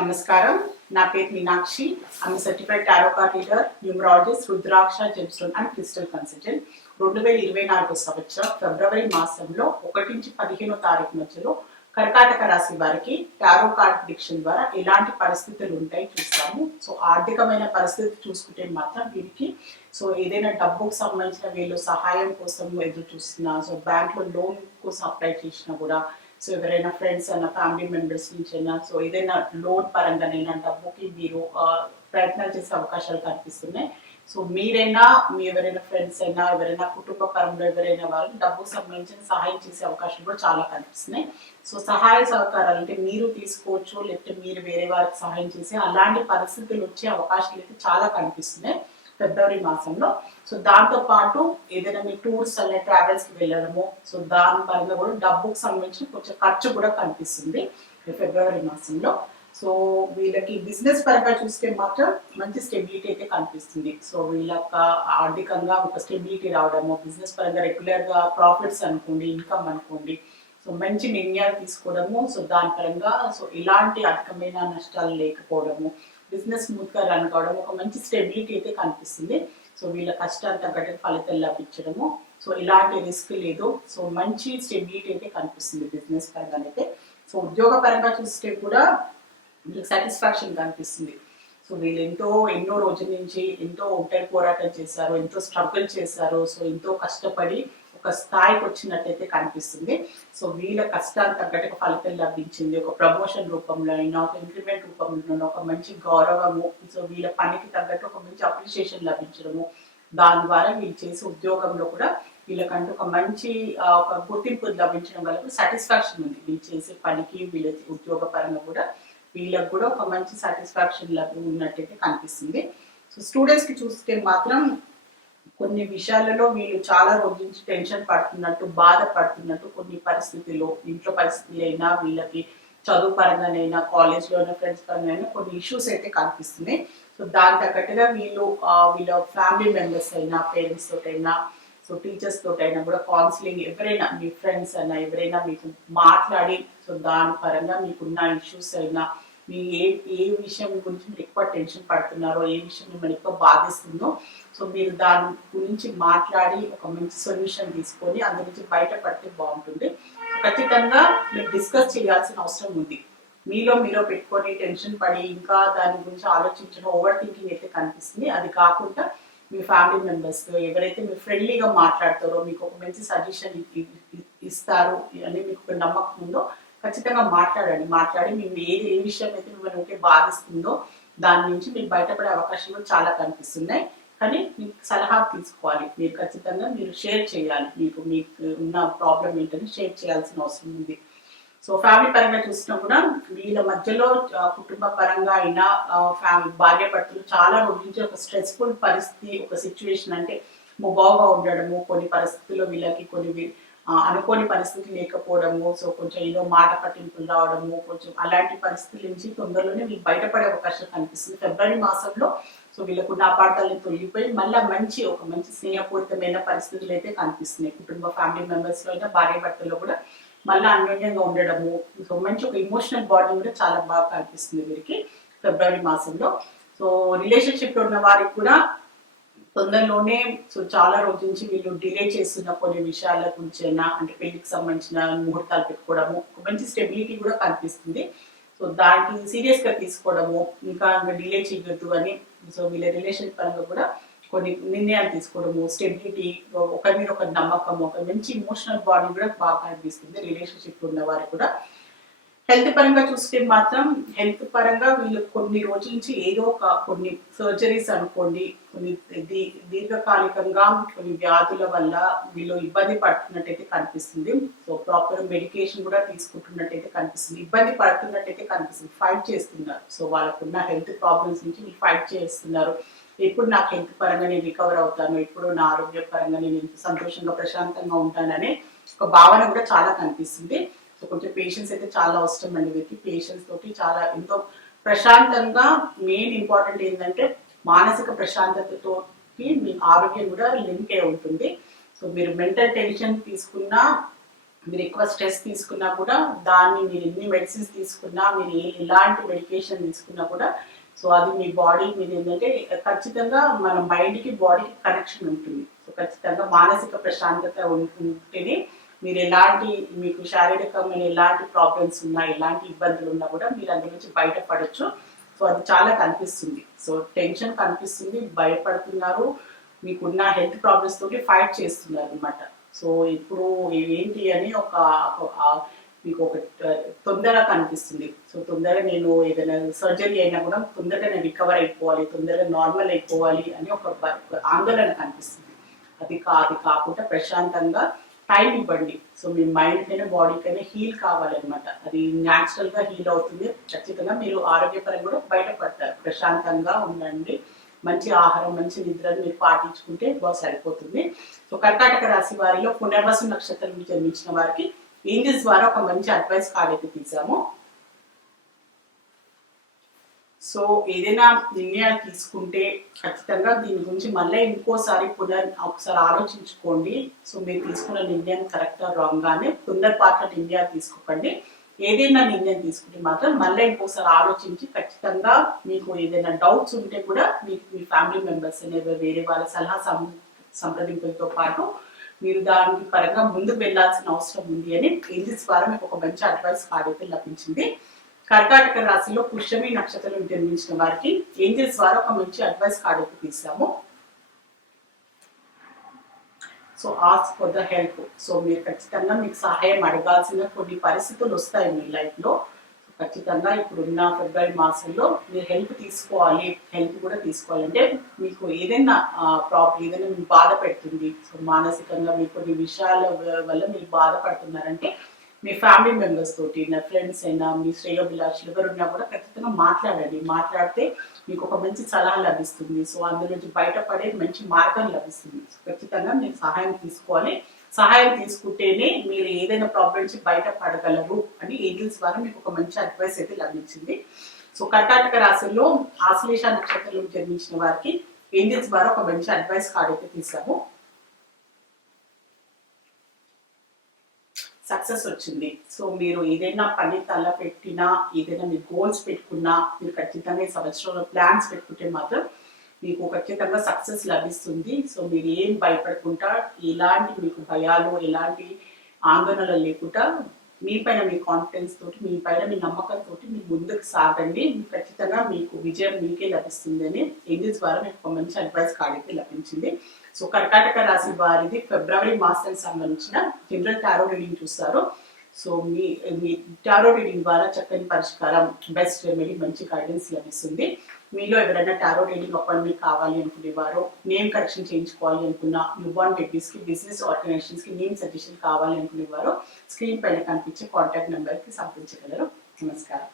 నమస్కారం. నా పేరు Meenakshi. I'm certified tarot card reader, numerologist, rudraksha, gemstone and crystal consultant. 2024 సంవత్సరం ఫిబ్రవరి మాసంలో 1 నుంచి 15వ తారీఖు మధ్యలో కర్కాటక రాశి వారికి టారో కార్డ్ ప్రిడిక్షన్ ద్వారా ఎలాంటి పరిస్థితులు ఉంటాయి చూస్తాము. సో ఆర్థికమైన పరిస్థితి చూసుకుంటే మాత్రం వీరికి ఏదైనా డబ్బుకు సంబంధించిన వీళ్ళు సహాయం కోసం ఎదురు చూస్తున్నా, బ్యాంక్ లో లోన్ కోసం అప్లై చేసినా కూడా, ఎవరైనా ఫ్రెండ్స్ అయినా ఫ్యామిలీ మెంబర్స్ నుంచి అయినా ఏదైనా లోన్ పరంగానైనా డబ్బుకి మీరు ప్రయత్నాలు చేసే అవకాశాలు కనిపిస్తున్నాయి. మీరైనా మీ ఎవరైనా ఫ్రెండ్స్ అయినా ఎవరైనా కుటుంబ పరంలో ఎవరైనా వారు డబ్బుకు సంబంధించిన సహాయం చేసే అవకాశాలు కూడా చాలా కనిపిస్తున్నాయి. సహాయ సహకారాలు అంటే మీరు తీసుకోవచ్చు, లేకపోతే మీరు వేరే వారికి సహాయం చేసి అలాంటి పరిస్థితులు వచ్చే అవకాశాలు అయితే చాలా కనిపిస్తున్నాయి ఫిబ్రవరి మాసంలో. దాంతో పాటు ఏదైనా మీ టూర్స్ అనే ట్రావెల్స్ కి వెళ్ళడము, దాని పరంగా కూడా డబ్బుకు సంబంధించిన కొంచెం ఖర్చు కూడా కనిపిస్తుంది ఫిబ్రవరి మాసంలో. వీళ్ళకి బిజినెస్ పరంగా చూస్తే మాత్రం మంచి స్టెబిలిటీ అయితే కనిపిస్తుంది. వీళ్ళకి ఆర్థికంగా ఒక స్టెబిలిటీ రావడము, బిజినెస్ పరంగా రెగ్యులర్ గా ప్రాఫిట్స్ అనుకోండి, ఇన్కమ్ అనుకోండి, మంచి నిర్ణయాలు తీసుకోవడము, దాని పరంగా ఇలాంటి అధికమైన నష్టాలు లేకపోవడము, బిజినెస్ స్మూత్ గా రన్ కావడం, ఒక మంచి స్టెబిలిటీ అయితే కనిపిస్తుంది. వీళ్ళ కష్టాలు తగ్గట్టు ఫలితాలు లభించడము, ఇలాంటి రిస్క్ లేదు. మంచి స్టెబిలిటీ అయితే కనిపిస్తుంది బిజినెస్ పరంగా అయితే. ఉద్యోగ పరంగా చూస్తే కూడా వీళ్ళకి సాటిస్ఫాక్షన్ కనిపిస్తుంది. వీళ్ళు ఎన్నో రోజుల నుంచి ఎంతో ఒంటరి పోరాటం చేశారు, ఎంతో స్ట్రగుల్ చేశారు, ఎంతో కష్టపడి ఒక స్థాయికి వచ్చినట్టయితే కనిపిస్తుంది. వీళ్ళ కష్టాలు తగ్గట్టుగా ఫలితం లభించింది. ఒక ప్రమోషన్ రూపంలో అయినా, ఒక ఇంక్రిమెంట్ రూపంలో ఒక మంచి గౌరవము, వీళ్ళ పనికి తగ్గట్టు ఒక మంచి అప్రిషియేషన్ లభించడము, దాని ద్వారా వీళ్ళు చేసే ఉద్యోగంలో కూడా వీళ్ళకంటూ ఒక మంచి ఒక గుర్తింపు లభించడం వల్ల సాటిస్ఫాక్షన్ ఉంది. వీళ్ళు చేసే పనికి, వీళ్ళ ఉద్యోగ పరంగా కూడా వీళ్ళకు కూడా ఒక మంచి సాటిస్ఫాక్షన్ ఉన్నట్టయితే కనిపిస్తుంది. స్టూడెంట్స్ కి చూస్తే మాత్రం కొన్ని విషయాలలో వీళ్ళు చాలా రోజు నుంచి టెన్షన్ పడుతున్నట్టు, బాధపడుతున్నట్టు, కొన్ని పరిస్థితుల్లో ఇంట్లో పరిస్థితులు అయినా, వీళ్ళకి చదువు పరంగానైనా, కాలేజ్లో అయినా, ఫ్రెండ్స్ పరంగా అయినా కొన్ని ఇష్యూస్ అయితే కనిపిస్తున్నాయి. దాని తగ్గట్టుగా వీళ్ళ ఫ్యామిలీ మెంబర్స్ అయినా, పేరెంట్స్ తోటైనా, టీచర్స్ తోటైనా కూడా కౌన్సిలింగ్, ఎవరైనా మీ ఫ్రెండ్స్ అయినా ఎవరైనా మీకు మాట్లాడి దాని పరంగా మీకున్న ఇష్యూస్ అయినా, మీ ఏ విషయం గురించి మీరు ఎక్కువ టెన్షన్ పడుతున్నారో, ఏ విషయం మిమ్మల్ని ఎక్కువ బాధిస్తుందో, మీరు దాని గురించి మాట్లాడి ఒక మంచి సొల్యూషన్ తీసుకొని అందులో నుంచి బయటపడితే బాగుంటుంది. ఖచ్చితంగా మీరు డిస్కస్ చేయాల్సిన అవసరం ఉంది. మీలో పెట్టుకొని టెన్షన్ పడి ఇంకా దాని గురించి ఆలోచించడం, ఓవర్ థింకింగ్ అయితే కనిపిస్తుంది. అది కాకుండా మీ ఫ్యామిలీ మెంబర్స్ ఎవరైతే మీరు ఫ్రెండ్లీగా మాట్లాడతారో, మీకు ఒక మంచి సజెషన్ ఇస్తారు అని మీకు ఒక నమ్మకం ఉందో, ఖచ్చితంగా మాట్లాడి మేము ఏ విషయం అయితే మిమ్మల్ని బాధిస్తుందో దాని నుంచి మీరు బయటపడే అవకాశాలు చాలా కనిపిస్తున్నాయి. కానీ మీకు సలహా తీసుకోవాలి, మీరు ఖచ్చితంగా మీరు షేర్ చేయాలి, మీకు ఉన్న ప్రాబ్లం ఏంటని షేర్ చేయాల్సిన అవసరం ఉంది. ఫ్యామిలీ పరంగా చూసినా కూడా వీళ్ళ మధ్యలో కుటుంబ పరంగా అయినా, భార్య భర్తలు చాలా రోజు నుంచి ఒక స్ట్రెస్ఫుల్ పరిస్థితి, ఒక సిచ్యువేషన్ అంటే ముబావుగా ఉండడము, కొన్ని పరిస్థితుల్లో వీళ్ళకి కొన్ని అనుకోని పరిస్థితి లేకపోవడము, కొంచెం ఏదో మాట పట్టింపులు రావడము, కొంచెం అలాంటి పరిస్థితుల నుంచి తొందరలోనే వీళ్ళు బయటపడే అవకాశం కనిపిస్తుంది ఫిబ్రవరి మాసంలో. వీళ్ళకున్న అపార్థాలను తొలగిపోయి మళ్ళీ ఒక మంచి స్నేహపూరితమైన పరిస్థితులు అయితే కనిపిస్తున్నాయి. కుటుంబ ఫ్యామిలీ మెంబర్స్ లో అయినా, భార్య భర్తల్లో కూడా మళ్ళీ అన్యోన్యంగా ఉండడము, మంచి ఒక ఇమోషనల్ బాండింగ్ కూడా చాలా బాగా కనిపిస్తుంది వీరికి ఫిబ్రవరి మాసంలో. రిలేషన్షిప్ లో ఉన్న వారికి కూడా తొందరలోనే చాలా రోజుల నుంచి వీళ్ళు డిలే చేస్తున్న కొన్ని విషయాల గురించి అయినా, అంటే పెళ్లికి సంబంధించిన ముహూర్తాలు పెట్టుకోవడము, ఒక మంచి స్టెబిలిటీ కూడా కనిపిస్తుంది. దానికి సీరియస్ గా తీసుకోవడము, ఇంకా డిలే చేయొద్దు అని వీళ్ళ రిలేషన్ పరంగా కూడా కొన్ని నిర్ణయాలు తీసుకోవడము, స్టెబిలిటీ, ఒకరి మీద ఒక నమ్మకం, ఒక మంచి ఇమోషనల్ బాండింగ్ కూడా బాగా కనిపిస్తుంది రిలేషన్షిప్ ఉన్న వారికి కూడా. హెల్త్ పరంగా చూస్తే మాత్రం హెల్త్ పరంగా వీళ్ళు కొన్ని రోజుల నుంచి ఏదో కొన్ని సర్జరీస్ అనుకోండి, కొన్ని దీర్ఘకాలికంగా కొన్ని వ్యాధుల వల్ల వీళ్ళు ఇబ్బంది పడుతున్నట్టయితే కనిపిస్తుంది. ప్రాపర్ మెడికేషన్ కూడా తీసుకుంటున్నట్టయితే కనిపిస్తుంది, ఇబ్బంది పడుతున్నట్టయితే కనిపిస్తుంది, ఫైట్ చేస్తున్నారు. వాళ్ళకున్న హెల్త్ ప్రాబ్లమ్స్ నుంచి వీళ్ళు ఫైట్ చేస్తున్నారు. ఎప్పుడు నాకు హెల్త్ పరంగా నేను రికవర్ అవుతాను, ఎప్పుడు నా ఆరోగ్య పరంగా నేను సంతోషంగా ప్రశాంతంగా ఉంటాననే ఒక భావన కూడా చాలా కనిపిస్తుంది. కొంచెం పేషెన్స్ అయితే చాలా అవసరం అండి వీరికి. పేషెన్స్ తోటి చాలా ఎంతో ప్రశాంతంగా, మెయిన్ ఇంపార్టెంట్ ఏంటంటే మానసిక ప్రశాంతతతో మీ ఆరోగ్యం కూడా లింక్ అయి ఉంటుంది. మీరు మెంటల్ టెన్షన్ తీసుకున్నా మీరు ఎక్కువ స్ట్రెస్ తీసుకున్నా కూడా దాన్ని మీరు ఎన్ని మెడిసిన్స్ తీసుకున్నా మీరు ఎలాంటి మెడికేషన్ తీసుకున్నా కూడా సో అది మీ బాడీ మీద ఏంటంటే ఖచ్చితంగా మన మైండ్కి బాడీకి కనెక్షన్ ఉంటుంది. సో ఖచ్చితంగా మానసిక ప్రశాంతత ఉంటేనే మీరు ఎలాంటి మీకు శారీరకమైన ఎలాంటి ప్రాబ్లమ్స్ ఉన్నా ఎలాంటి ఇబ్బందులు ఉన్నా కూడా మీరు అందులో నుంచి బయటపడచ్చు. సో అది చాలా కనిపిస్తుంది. సో టెన్షన్ కనిపిస్తుంది, భయపడుతున్నారు, మీకున్న హెల్త్ ప్రాబ్లమ్స్ తోటి ఫైట్ చేస్తున్నారు అనమాట. సో ఇప్పుడు ఏంటి అని మీకు ఒక తొందరగా కనిపిస్తుంది. సో తొందరగా నేను ఏదైనా సర్జరీ అయినా కూడా తొందరగా నేను రికవర్ అయిపోవాలి, తొందరగా నార్మల్ అయిపోవాలి అని ఒక ఆందోళన కనిపిస్తుంది. అది కాకుండా ప్రశాంతంగా టైం ఇవ్వండి. సో మీ మైండ్కైనా బాడీకైనా హీల్ కావాలన్నమాట. అది న్యాచురల్గా హీల్ అవుతుంది. ఖచ్చితంగా మీరు ఆరోగ్యపరంగా కూడా బయటపడతారు. ప్రశాంతంగా ఉండండి, మంచి ఆహారం మంచి నిద్రను మీరు పాటించుకుంటే బాగా సరిపోతుంది. సో కర్కాటక రాశి వారిలో పునర్వసు నక్షత్రం జన్మించిన వారికి ఏంజల్స్ ద్వారా ఒక మంచి అడ్వైస్ కార్డ్ అయితే తీసాము. సో ఏదైనా నిర్ణయాలు తీసుకుంటే ఖచ్చితంగా దీని గురించి మళ్ళీ ఇంకోసారి ఒకసారి ఆలోచించుకోండి. సో మీరు తీసుకున్న నిర్ణయం కరెక్టా రాంగానే తొందరపాట్ల నిర్ణయాలు తీసుకోకండి. ఏదైనా నిర్ణయం తీసుకుంటే మాత్రం మళ్ళీ ఇంకోసారి ఆలోచించి ఖచ్చితంగా మీకు ఏదైనా డౌట్స్ ఉంటే కూడా మీకు మీ ఫ్యామిలీ మెంబర్స్ అనేవి వేరే వాళ్ళ సలహా సంప్రదింపులతో పాటు మీరు దానికి పరంగా ముందుకు వెళ్లాల్సిన అవసరం ఉంది అని ఏంజల్స్ ద్వారా మీకు ఒక మంచి అడ్వైస్ కార్డ్ అయితే లభించింది. కర్కాటక రాశిలో పుష్యమి నక్షత్రం జన్మించిన వారికి ఏంజల్స్ ద్వారా ఒక మంచి అడ్వైస్ కార్డ్ అయితే తీసాము. So ask for the help. So మీరు ఖచ్చితంగా మీకు సహాయం అడగాల్సిన కొన్ని పరిస్థితులు వస్తాయి మీ లైఫ్లో. ఖచ్చితంగా ఇప్పుడున్న ఫిబ్రవరి మాసంలో మీరు హెల్ప్ తీసుకోవాలి. హెల్ప్ కూడా తీసుకోవాలంటే మీకు ఏదైనా ఏదైనా మీకు బాధ పెడుతుంది, సో మానసికంగా మీకు కొన్ని విషయాల వల్ల మీరు బాధపడుతున్నారంటే మీ ఫ్యామిలీ మెంబర్స్ తోటి, నా ఫ్రెండ్స్ అయినా మీ శ్రేయోభిలాషులు ఎవరున్నా కూడా ఖచ్చితంగా మాట్లాడండి. మాట్లాడితే మీకు ఒక మంచి సలహా లభిస్తుంది. సో అందులో నుంచి బయటపడే మంచి మార్గం లభిస్తుంది. సో ఖచ్చితంగా మీరు సహాయం తీసుకోవాలి. సహాయం తీసుకుంటేనే మీరు ఏదైనా ప్రాబ్లం నుంచి బయటపడగలరు అని ఏంజల్స్ ద్వారా మీకు ఒక మంచి అడ్వైస్ అయితే లభించింది. సో కర్కాటక రాశిలో ఆశ్లేష నక్షత్రంలో జన్మించిన వారికి ఏంజల్స్ ద్వారా ఒక మంచి అడ్వైస్ కార్డ్ అయితే తీసాము. సక్సెస్ వచ్చింది. సో మీరు ఏదైనా పని పెట్టినా ఏదైనా మీరు గోల్స్ పెట్టుకున్నా మీరు ఖచ్చితంగా ఈ సంవత్సరంలో ప్లాన్స్ పెట్టుకుంటే మాత్రం మీకు ఖచ్చితంగా సక్సెస్ లభిస్తుంది. సో మీరు ఏం భయపడకుండా ఎలాంటి మీకు భయాలు ఎలాంటి ఆందోళనలు లేకుండా మీ పైన మీ కాన్ఫిడెన్స్ తోటి మీ పైన మీ నమ్మకంతో మీరు ముందుకు సాగండి. ఖచ్చితంగా మీకు విజయం మీకే లభిస్తుంది అని ఏంజల్స్ ద్వారా మీకు ఒక మంచి అడ్వైస్ కార్డ్ అయితే లభించింది. సో కర్కాటక రాశి వారిది ఫిబ్రవరి మాసానికి సంబంధించిన జనరల్ టారో రీడింగ్ చూస్తారు. సో మీ టారో రీడింగ్ ద్వారా చక్కని పరిష్కారం, బెస్ట్ రెమెడీ, మంచి గైడెన్స్ లభిస్తుంది. మీలో ఎవరైనా టారో రీడింగ్ అపాయింట్మెంట్ కావాలి అనుకునేవారు, నేమ్ కరెక్షన్ చేయించుకోవాలి అనుకున్న న్యూబార్న్ బేబీస్కి, బిజినెస్ ఆర్గనైజేషన్స్కి నేమ్ సజెషన్ కావాలి అనుకునేవారు స్క్రీన్ పైన కనిపించే కాంటాక్ట్ నెంబర్కి సంప్రదించగలరు. నమస్కారం.